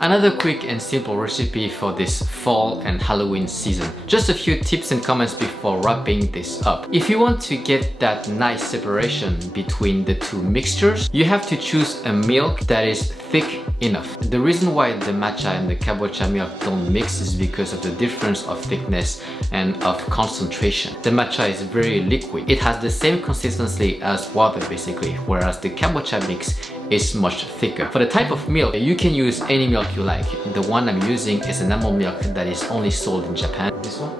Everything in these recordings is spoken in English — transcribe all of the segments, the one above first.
Another quick and simple recipe for this fall and Halloween season. Just a few tips and comments before wrapping this up. If you want to get that nice separation between the two mixtures, you have to choose a milk that is thick enough. The reason why the matcha and the kabocha milk don't mix is because of the difference of thickness and of concentration. The matcha is very liquid. It has the same consistency as water basically, whereas the kabocha mix is much thicker. For the type of milk, you can use any milk you like. The one I'm using is an almond milk that is only sold in Japan. This one.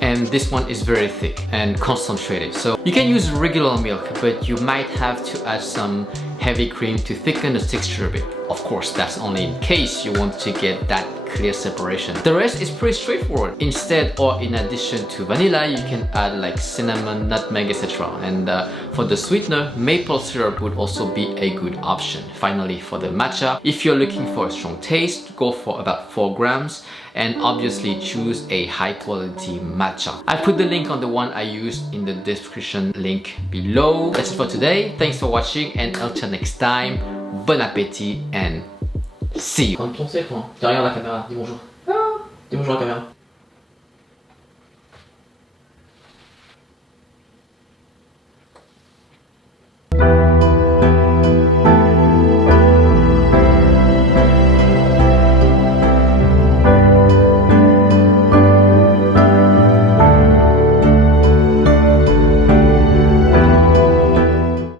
And this one is very thick and concentrated. So you can use regular milk, but you might have to add some heavy cream to thicken the texture a bit. Of course, that's only in case you want to get that clear separation. The rest is pretty straightforward. Instead or in addition to vanilla, you can add like cinnamon, nutmeg, etc. And for the sweetener, maple syrup would also be a good option. Finally, for the matcha, if you're looking for a strong taste, go for about 4 grams. And obviously choose a high quality matcha. I put the link on the one I used in the description link below. That's it for today. Thanks for watching and until next time, bon appétit and see you. Quand on sait, toi. Tu regardes la caméra, dis bonjour. Dis bonjour à la caméra.